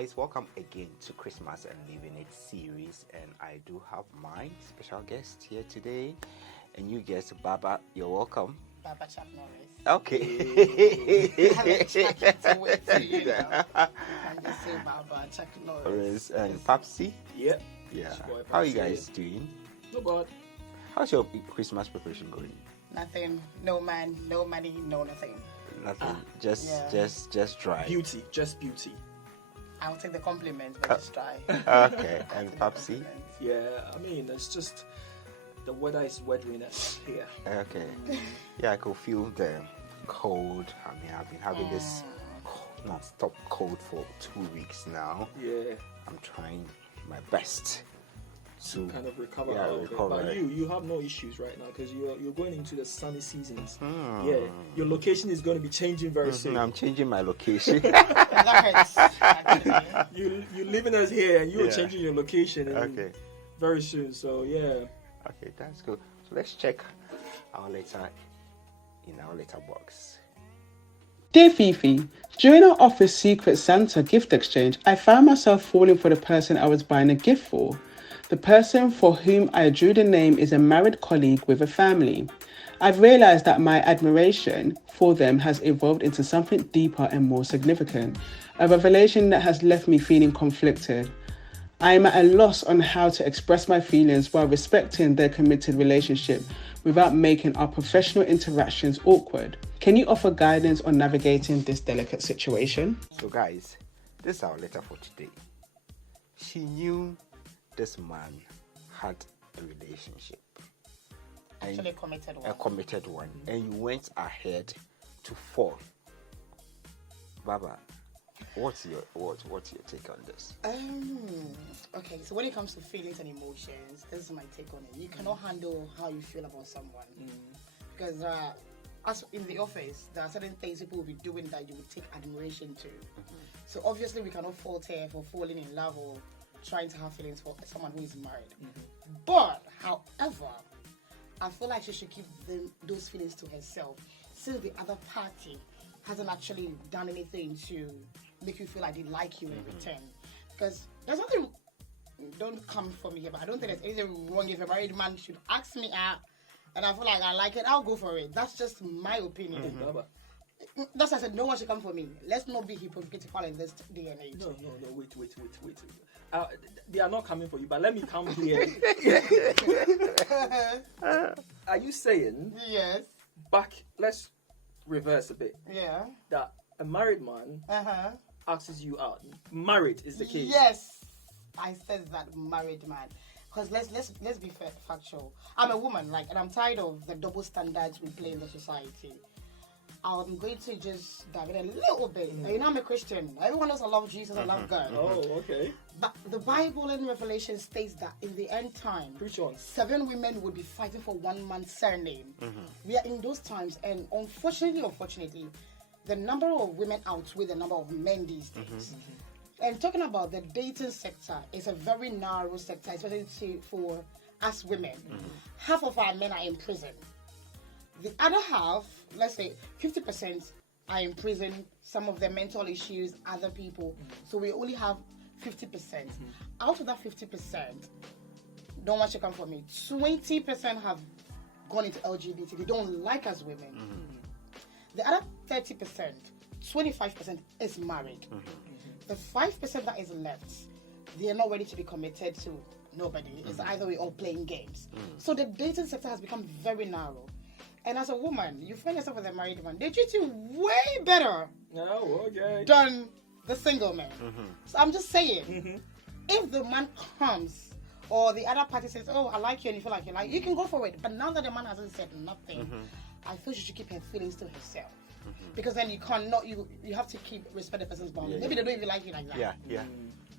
Guys, welcome again to Christmas and Living It series, and I do have my special guest here today, and you guess, Baba, you're welcome. Baba Chuck Norris. Okay. I haven't checked it to wait to, you know. You can just say Baba Chuck Norris. And Papsi. Yeah. Yeah. Boy, How are you Papsi, guys doing? No bad. How's your Christmas preparation going? Nothing. No man, no money, no nothing. Nothing. Just dry. Beauty, just beauty. I'll take the compliments, but just try. Okay. And Papsi? Yeah, I mean, it's just the weather is weathering us here. Okay. Yeah, I could feel the cold. I mean, I've been having this non-stop cold for 2 weeks now. Yeah. I'm trying my best to Kind of recover out of it. But you have no issues right now because you're going into the sunny seasons. Yeah, your location is going to be changing very soon. I'm changing my location. That hurts, actually. You leaving us here and you're changing your location very soon. So yeah. Okay, that's good. So let's check our letter in our letterbox. Dear Fifi, during our office Secret Santa gift exchange, I found myself falling for the person I was buying a gift for. The person for whom I drew the name is a married colleague with a family. I've realized that my admiration for them has evolved into something deeper and more significant, a revelation that has left me feeling conflicted. I am at a loss on how to express my feelings while respecting their committed relationship without making our professional interactions awkward. Can you offer guidance on navigating this delicate situation? So guys, this is our letter for today. She knew this man had a relationship. Actually, committed one. A committed one. And you went ahead to fall. Baba, what's your take on this? Okay, so when it comes to feelings and emotions, this is my take on it. You cannot handle how you feel about someone. Because as in the office, there are certain things people will be doing that you would take admiration to. So obviously we cannot fault her for falling in love or trying to have feelings for someone who is married. But, however, I feel like she should keep those feelings to herself since the other party hasn't actually done anything to make you feel like they like you in return. Because there's nothing, don't come for me here, but I don't think there's anything wrong if a married man should ask me out and I feel like I like it, I'll go for it. That's just my opinion. That's why I said no one should come for me. Let's not be hypocritical in this day and age. No, wait. They are not coming for you, but let me come here. Are you saying? Yes. Let's reverse a bit. Yeah. That a married man asks you out. Married is the case. Yes, I said that married man. Because let's be factual. I'm a woman, and I'm tired of the double standards we play in the society. I'm going to just dive in a little bit. You know, I'm a Christian. Everyone knows I love Jesus, I love God. Oh, okay. But the Bible in Revelation states that in the end time, 7 women will be fighting for one man's surname. We are in those times, and unfortunately, the number of women outweigh the number of men these days. And talking about the dating sector, it's a very narrow sector, especially for us women. Half of our men are in prison. The other half, let's say 50%, are in prison. Some of their mental issues, other people. So we only have 50%. Out of that 50%, don't want to come for me. 20% have gone into LGBT. They don't like us women. The other 30%, 25% is married. The 5% that is left, they are not ready to be committed to nobody. It's either we all playing games. So the dating sector has become very narrow. And as a woman, you find yourself with a married man. They treat you way better than the single man. So I'm just saying, if the man comes or the other party says, oh, I like you and you feel like you like, you can go for it. But now that the man hasn't said nothing, I feel she should keep her feelings to herself. Because then you have to respect the person's boundaries. Maybe they don't even like you like that. Yeah.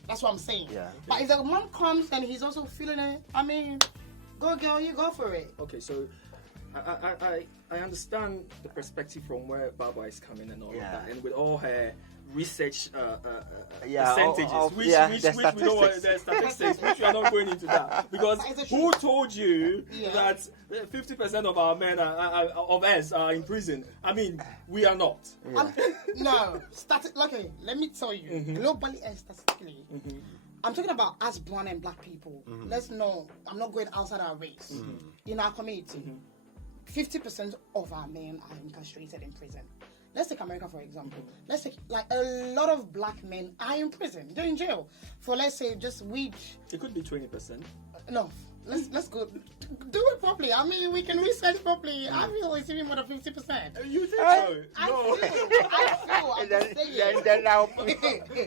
That's what I'm saying. Yeah. But if the man comes and he's also feeling it, I mean, go girl, you go for it. Okay, so I understand the perspective from where Baba is coming and all of that, and with all her research Yeah, percentages, of- which yeah, we the don't want, statistics. the statistics, which we are not going into that, because It's a who truth. told you Yeah. that 50% of our men of us are in prison? I mean, we are not. No, okay, let me tell you, globally and statistically, I'm talking about us brown and black people. Let's know, I'm not going outside our race. In our community, 50% of our men are incarcerated in prison. Let's take America for example. Let's take like a lot of black men are in prison. They're in jail for, let's say, just weed. It could be 20%. No, let's go do it properly. I mean, we can research properly. I feel it's even more than 50%. You think so? I feel. I'm just saying. Then now,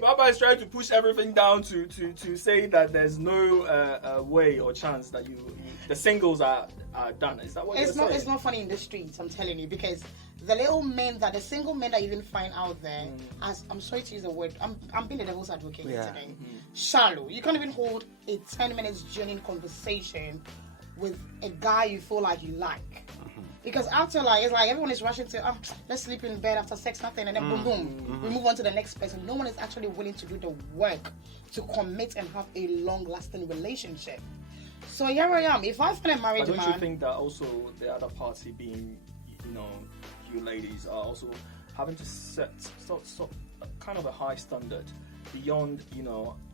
Baba is trying to push everything down to say that there's no way or chance that the singles are done. Is that what you're saying? It's not funny in the streets, I'm telling you, because the little men the single men that you even find out there, as I'm sorry to use the word, I'm being the devil's advocate today. Shallow. You can't even hold a 10 minutes genuine conversation with a guy you feel like you like. Because after, like, it's like everyone is rushing to, let's sleep in bed after sex, nothing, and then boom, boom, we move on to the next person. No one is actually willing to do the work to commit and have a long-lasting relationship. So here I am. If I find a married But don't man, you think that also the other party, being, you ladies, are also having to set kind of a high standard beyond,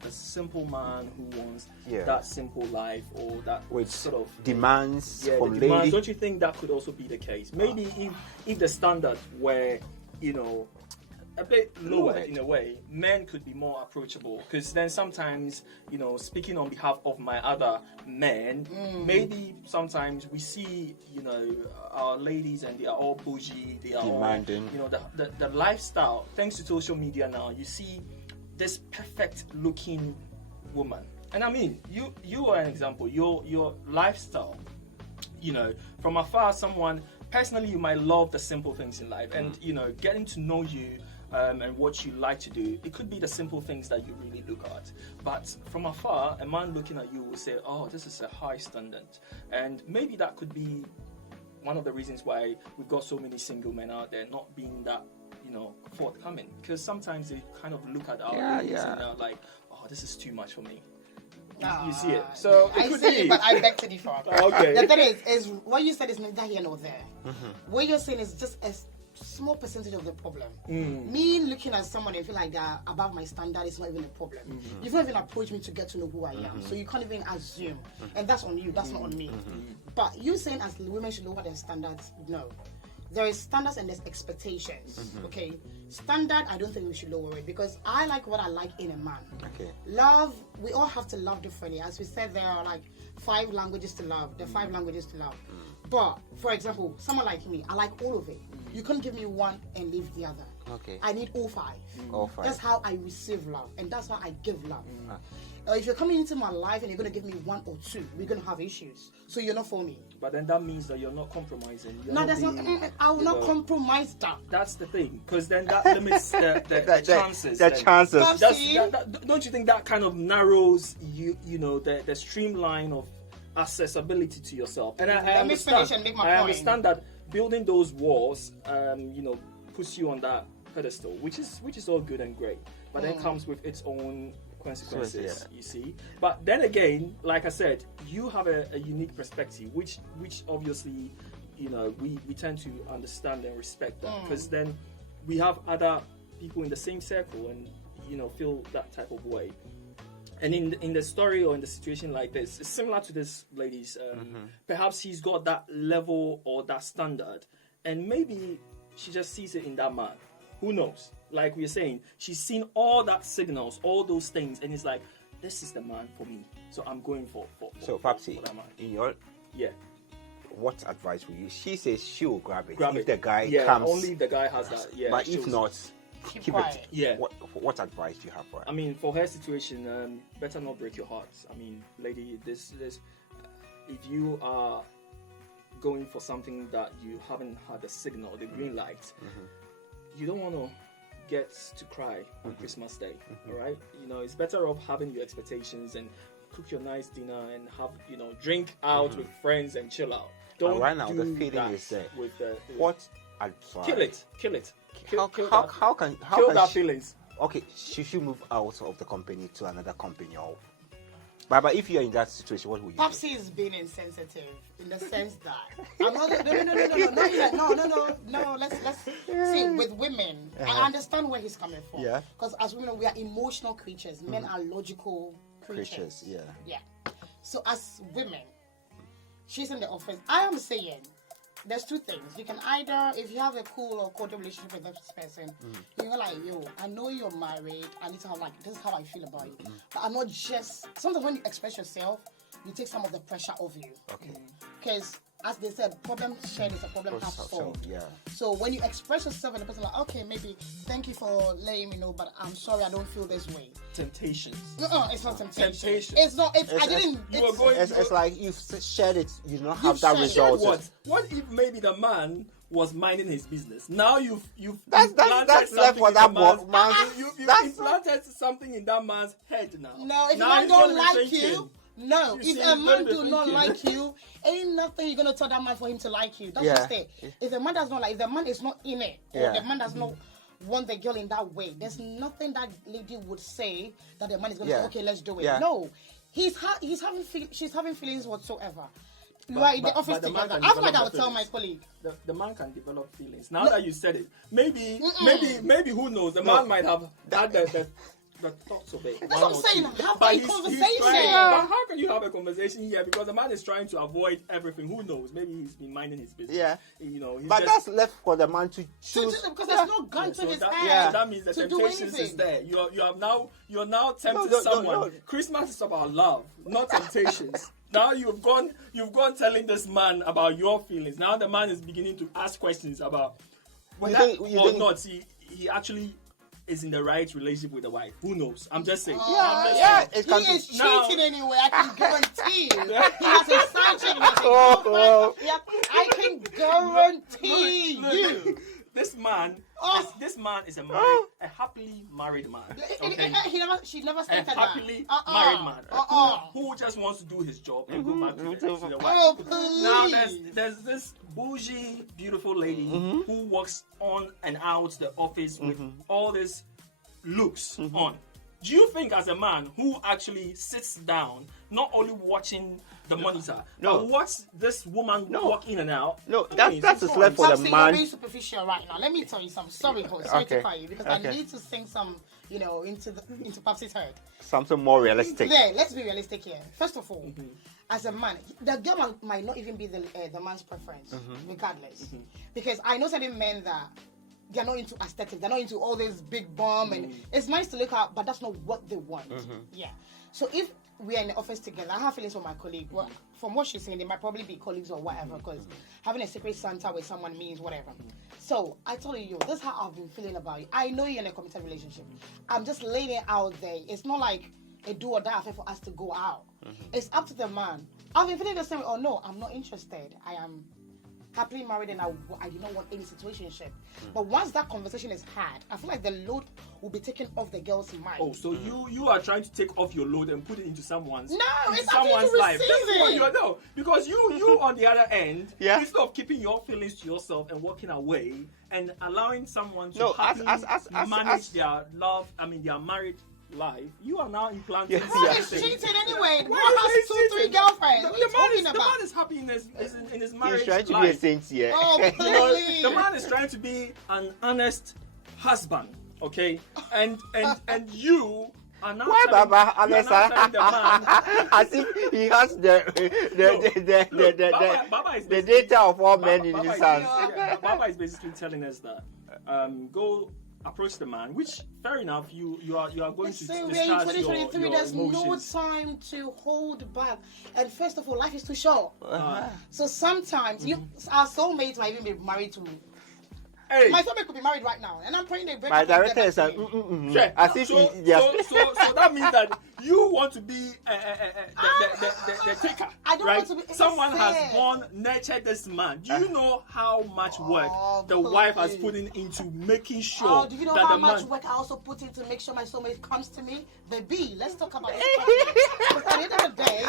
a simple man who wants that simple life, or that with sort of demands from the demands. lady. Don't you think that could also be the case? Maybe if the standard were, a bit lower in a way, men could be more approachable, because then sometimes, speaking on behalf of my other men, maybe sometimes we see, our ladies, and they are all bougie, they are demanding. all, the lifestyle, thanks to social media now, you see this perfect looking woman. And I mean, you are an example, your lifestyle, from afar, someone, personally, you might love the simple things in life, and, getting to know you, and what you like to do, it could be the simple things that you really look at. But from afar, a man looking at you will say, oh, this is a high standard. And maybe that could be one of the reasons why we've got so many single men out there not being that, forthcoming. Because sometimes they kind of look at our ladies and they're like, oh, this is too much for me. You see it. So it I could see be. it, but I beg to differ. Okay. The thing is what you said is neither here nor there. What you're saying is just a small percentage of the problem. Me looking at someone and feel like they're above my standard is not even a problem. You've not even approached me to get to know who I am, so you can't even assume. And that's on you, that's not on me. But you saying as women should lower their standards, no. There is standards and there's expectations. Okay, standard, I don't think we should lower it, because I like what I like in a man. Okay. Love, we all have to love differently. As we said, there are like 5 languages to love. There are 5 languages to love. But for example, someone like me, I like all of it. You can't give me one and leave the other. Okay. I need all 5. All 5. That's how I receive love, and that's how I give love. If you're coming into my life and you're going to give me 1 or 2, we're going to have issues. So you're not for me. But then that means that you're not compromising. No, that's not. I will not compromise that. That's the thing, because then that limits the chances. The then. chances. Don't you think that kind of narrows the streamline of accessibility to yourself? And I Let me finish and make my I point. understand that building those walls, puts you on that pedestal, which is all good and great, but then comes with its own consequences. You see. But then again, like I said, you have a unique perspective, which obviously, we tend to understand and respect that, because then we have other people in the same circle and feel that type of way. And in the story or in the situation like this, it's similar to this lady's. Perhaps she's got that level or that standard, and maybe she just sees it in that man. Who knows? Like we were saying, she's seen all that signals, all those things, and it's like, this is the man for me. So I'm going for So, for Papsi, that man. in your what advice will you? She says she will grab it if the guy comes. Only if the guy has that. Yeah, but if not, keep quiet. it. Yeah. What advice do you have for her? I mean, for her situation, better not break your heart. I mean, lady, this if you are going for something that you haven't had the signal, the green light, you don't want to get to cry on Christmas Day. All right, it's better off having your expectations and cook your nice dinner and have drink out with friends and chill out. Don't right now, do the feeling that is there. with What advice? Kill it. How can Kill that she, feelings. okay, should you move out of the company to another company, or but if you're in that situation, what would you do? Popsy is being insensitive in the sense that I'm not. No. Let's see. With women, I understand where he's coming from. Yeah. Because as women, we are emotional creatures. Men are logical creatures. Yeah. Yeah. So as women, she's in the office. I am saying there's two things. You can either, if you have a cool or cordial relationship with this person, you're like, yo, I know you're married. I need to have this is how I feel about you. But I'm not just. Sometimes when you express yourself, you take some of the pressure off you. Okay. Because as they said, problem shared is a problem half solved. Yeah. So when you express yourself and the person like, okay, maybe thank you for letting me know, but I'm sorry, I don't feel this way. Temptations. It's not temptation. Temptation. It's not. I didn't. It's like you've shared it. You don't have You've that shared result. What if maybe the man was minding his business? Now you've That's implanted left for something that in the man's. man. You've That's implanted something in that man's head now. No, if a Now man he's don't gonna be like thinking, you, no. You If see, a he's man gonna be do not thinking. like you, ain't nothing you're gonna tell that man for him to like you. That's Yeah. just it. If the man does not like, if the man is not in it, or Yeah. the man does not want the girl in that way, there's nothing that lady would say that the man is gonna Yeah. say, okay, let's do it. Yeah. No, she's having feelings whatsoever. Right in the office but the man together. can I feel like I develop would tell my feelings. colleague. The man can develop feelings. Now that you said it, maybe who knows? The man might have had the thoughts of it. That's what I'm saying. Have But a he's conversation. but how can you have a conversation here? Because the man is trying to avoid everything. Who knows? Maybe he's been minding his business. Yeah. You know. He's But just, that's left for the man to choose. Because there's no gun to so his that, head. so that means the to do temptations is anything. there. You're now tempted no, someone. no. Christmas is about love, not temptations. Now you've gone telling this man about your feelings. Now the man is beginning to ask questions about whether you or think- not he actually is in the right relationship with the wife. Who knows? I'm just saying. Yeah. It He can is be. Now- cheating anyway. I can guarantee you. He has a side chick. He has a Oh, girlfriend. Yeah, I can guarantee you. This man, Oh. this man is a happily married man. Okay? She never A stated that. happily married man who just wants to do his job and go back to the wife. Oh, please. Now there's this bougie, beautiful lady who walks on and out the office with all these looks on. Do you think, as a man who actually sits down, not only watching the monitor, but watch this woman walk in and out? No, I that's mean, that's it's just left for the Something you're man. being superficial right now. Let me tell you something. Sorry, host. Sorry to Okay. call you because Okay. I need to sing some, into Papsy's head. Something more realistic. Yeah, let's be realistic here. First of all, as a man, the girl might not even be the man's preference, regardless. Because I know certain men that they're not into aesthetics, they're not into all this big bomb, and it's nice to look at, but that's not what they want. Yeah. So if we are in the office together, I have feelings for my colleague. Well, from what she's saying, they might probably be colleagues or whatever, because having a secret Santa with someone means whatever. So I told you, this is how I've been feeling about you. I know you're in a committed relationship. I'm just laying it out there. It's not like a do or die affair for us to go out. It's up to the man. I've been feeling the same way. Oh no, I'm not interested. I am happily married and I do not want any situationship. But once that conversation is had, I feel like the load will be taken off the girl's mind. Oh, so you are trying to take off your load and put it into someone's it's up to you to life. receive That's what it. you know. Because you on the other end, Yeah. instead of keeping your feelings to yourself and walking away and allowing someone to No, happily manage as- their their married life, you are now implanting Yeah. Who certain is things. cheating anyway? Who Why has is he 2-3 cheating? girlfriends? What are you The talking man about? is happy in his marriage He's trying to life. be a saint here. Oh, You know, please. the man is trying to be an honest husband, okay? And you are now Why, telling, Baba? you are now telling the man. As if he has Baba is the basically- data of all men in Baba his is- hands. yeah, Baba is basically telling us that go approach the man, which fair enough. You are going to So we're in discuss 2023. your There's emotions. no time to hold back. And first of all, life is too short. So sometimes our soulmates might even be married to me. Hey, My soulmate could be married right now, and I'm praying they break My up and director get is back like, to me. sure. as if so that means that you want to be the taker. I don't right? want to be Someone has innocent. born, nurtured this man. Do you know how much work the wife has put into making sure Oh, do you know that how the much man? work I also put in to make sure my soulmate comes to me? Baby, let's talk about this. Because at the end of the day,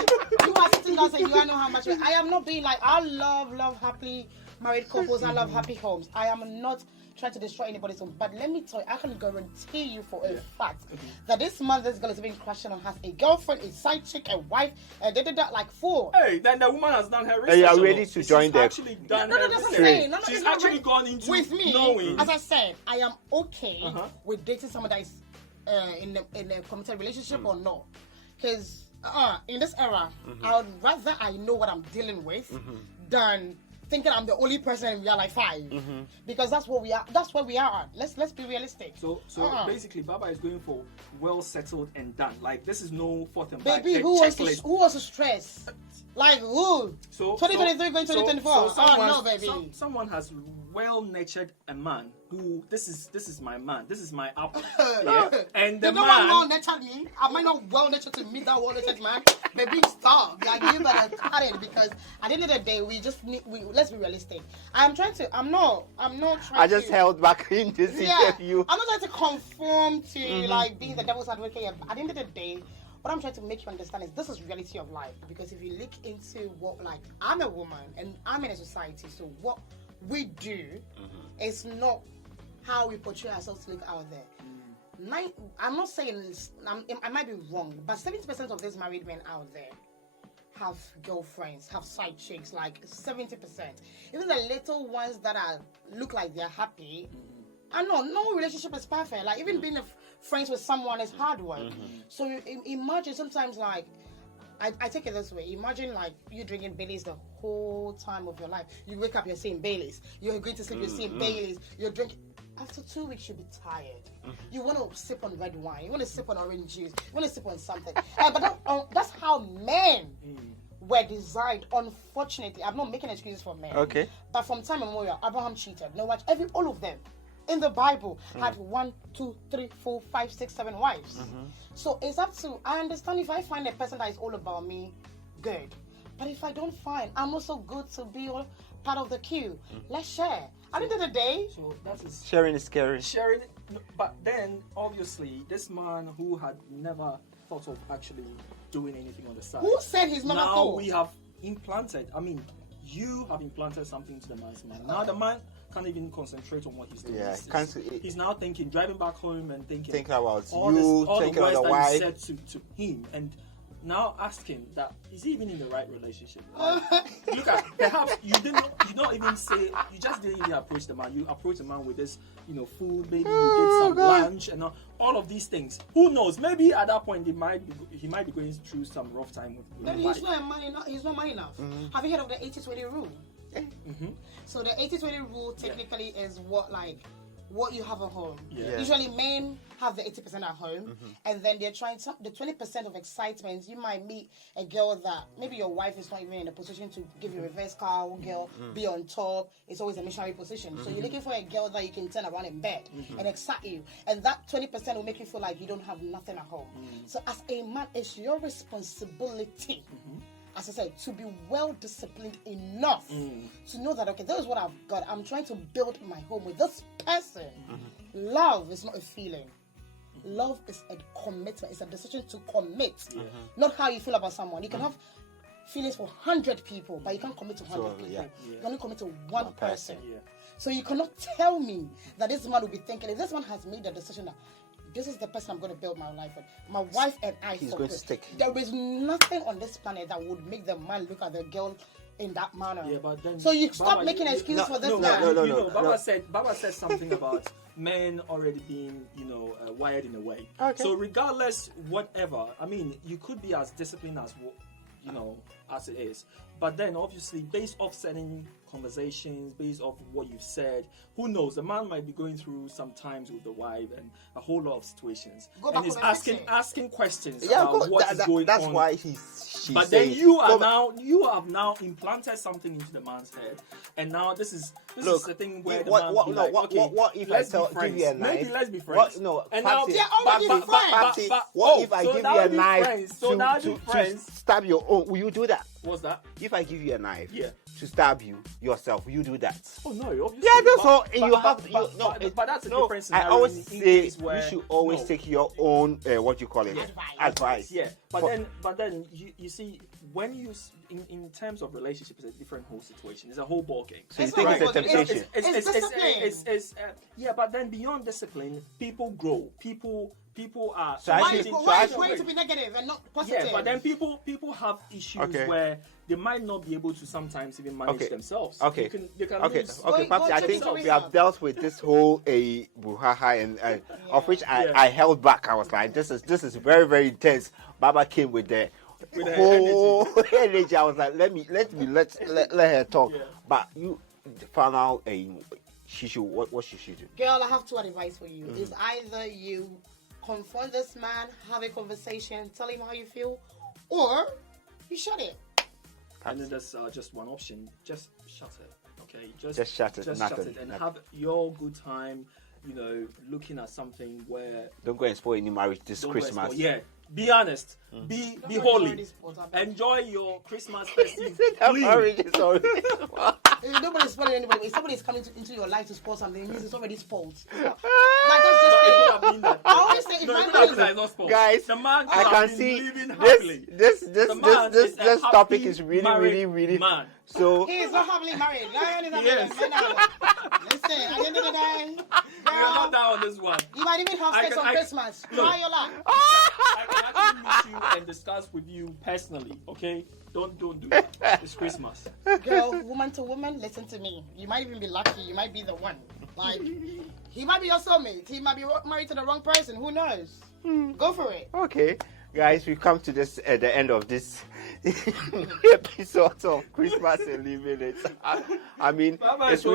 you are sitting down saying, I know how much work. I am not being like, I love happily married couples. I love happy homes. I am not trying to destroy anybody's home. But let me tell you, I can guarantee you for a fact that this man this girl is being questioned on has a girlfriend, a side chick, a wife, and like 4. Hey, then the woman has done her research. You are ready to join them. Actually done No, her that's what I'm research. saying. She's actually gone into with me. knowing. As I said, I am okay with dating someone that is in a committed relationship or not, because in this era, I would rather I know what I'm dealing with than thinking I'm the only person and we are like 5, because that's what we are. That's where we are. Let's be realistic. So basically, Baba is going for well settled and done. Like this is no fourth and Baby, back. who wants to stress? Like who? So 2023 going 2024. No, baby. Someone has well nurtured a man who this is my man. This is my apple. And the you know man. what well nurtured me? Am I not well nurtured to meet that well nurtured man? Baby, stop. Like you better cut it, because at the end of the day, let's be realistic. I'm not trying I just to, held back in this interview. I'm not trying to conform to like being the devil's advocate. At the end of the day, what I'm trying to make you understand is this is reality of life. Because if you look into what, like, I'm a woman and I'm in a society, so what we do is not how we portray ourselves to look out there. I'm not saying I might be wrong, but 70% of these married men out there have girlfriends, have side chicks, like 70%. Even the little ones that look like they're happy. I know no relationship is perfect. Like even being friends with someone is hard work. So imagine sometimes, like, I take it this way. Imagine like you drinking Baileys the whole time of your life. You wake up, you're seeing Baileys. You're going to sleep, you're seeing Baileys. You're drinking. After 2 weeks, you'll be tired. You want to sip on red wine. You want to sip on orange juice. You want to sip on something. But that's how men were designed. Unfortunately, I'm not making excuses for men. Okay. But from time immemorial, Abraham cheated. No, watch all of them in the Bible had 1, 2, 3, 4, 5, 6, 7 wives. So it's up to. I understand if I find a person that is all about me, good. But if I don't find, I'm also good to be part of the queue. Let's share. At the end of the day, So that is Sharing is scary. sharing. But then, obviously, this man who had never thought of actually doing anything on the side. who said he's never Now thought? we have implanted. I mean, you have implanted something into the man's mind. Now the man can't even concentrate on what he's doing. Yeah, He's now thinking, driving back home and thinking about all you, all thinking the of words the that wife. you said to him, and now ask him that is he even in the right relationship? Like, look at perhaps you don't even say, you just didn't even approach the man. You approach the man with this, food, maybe you did some lunch and all of these things. Who knows? Maybe at that point he might be going through some rough time with Maybe wife. he's not man enough. Have you heard of the 80-20 rule? So the 80-20 rule technically is what you have at home. Yeah. Usually men have the 80% at home, and then they're trying the 20% of excitement. You might meet a girl that maybe your wife is not even in a position to give you a reverse cow girl, be on top. It's always a missionary position. So you're looking for a girl that you can turn around in bed and excite you, and that 20% will make you feel like you don't have nothing at home. So as a man, it's your responsibility. As I said, to be well disciplined enough to know that, okay, this is what I've got. I'm trying to build my home with this person. Love is not a feeling. Love is a commitment. It's a decision to commit. Not how you feel about someone. You can have feelings for 100 people, but you can't commit to 100 people. You can only commit to one person. So you cannot tell me that this man will be thinking, if this man has made the decision that this is the person I'm going to build my life with. My wife and I. He's going to stick. There is nothing on this planet that would make the man look at the girl in that manner. Yeah, but then so you stop Baba, making excuses for this man. No. Baba said something about men already being, wired in a way. Okay. So regardless, whatever, I mean, you could be as disciplined as as it is, but then obviously based off certain conversations, based off what you've said, who knows, the man might be going through some times with the wife and a whole lot of situations, and he's asking questions about what is going that's on. why she's But saying, then you have now implanted something into the man's head, and now this is the thing where the man be like, okay, what if let's I be give you a friends. knife? Maybe let's be friends. And now they're already friends. What if I give you a knife to to stab your own? Will you do that? What's that? If I give you a knife to stab you yourself, you do that. Oh no, obviously. Yeah, that's all. But, You have to. but that's a No, different I scenario. always in say case where, you should always take your own what you call it advice. Yeah, but then you see when you in terms of relationship, it's a different whole situation. It's a whole ball game. So you think it's a temptation? It's Yeah, but then beyond discipline, people grow. People are. So I Why think- is so why I is going to be negative and not positive? Yeah, but then people have issues Okay. where they might not be able to sometimes even manage Okay. themselves. Okay. They can Okay, lose. okay, Go Papi, I check think it we out. have dealt with this whole buhaha and of which Yeah. I held back. I was like, this is very, very intense. Baba came with the With the whole energy. I was like, let her talk. Yeah. But you found out she should what she should do. Girl, I have two advice for you. It's either you confront this man, have a conversation, tell him how you feel, or you shut it. And then there's just one option. Just shut it. Okay. Just shut it, Just nothing, shut it and nothing. have your good time. You know, looking at something where Don't go and spoil any marriage this don't Christmas. go and spoil- Yeah. Be honest. Be holy. This sport, I beg. Enjoy your Christmas festive. That Please. marriage is already. Nobody's spoiling anybody. If somebody's coming into your life to spoil something, it means it's already spoiled. Like, that's No, just it it. could have been that. I always say, if No, it my could have been man- that it's not spoiled. Guys, the man could I have can been see living happily. this is a topic happy is really, married really, really. man. So He is not happily married. Lion is not Yes. married. Listen, at the end of the day, We are not girl, down on this one. you might even have I sex can- on I- Christmas. Look. Try your luck. I can actually meet you and discuss with you personally. Okay, don't do that. It's Christmas. Girl, woman to woman, listen to me. You might even be lucky. You might be the one. Like, he might be your soulmate. He might be married to the wrong person. Who knows? Go for it. okay, guys, we've come to this at the end of this episode of Christmas and Living It. I mean, Baba it's is so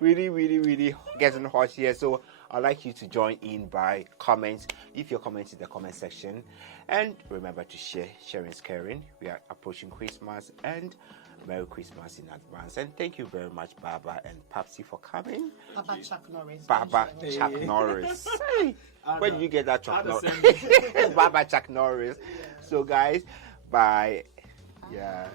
really, really getting hot here. So I'd like you to join in by comments. Leave your comments in the comment section, and remember to share. Sharing is caring. We are approaching Christmas, and Merry Christmas in advance. And thank you very much, Baba and Papsi, for coming. Papa Chuck Norris. Baba Hey. Chuck Norris. Hey, where did you get that Chuck Ada Norris? send Baba Chuck Norris. So guys, bye. Yeah.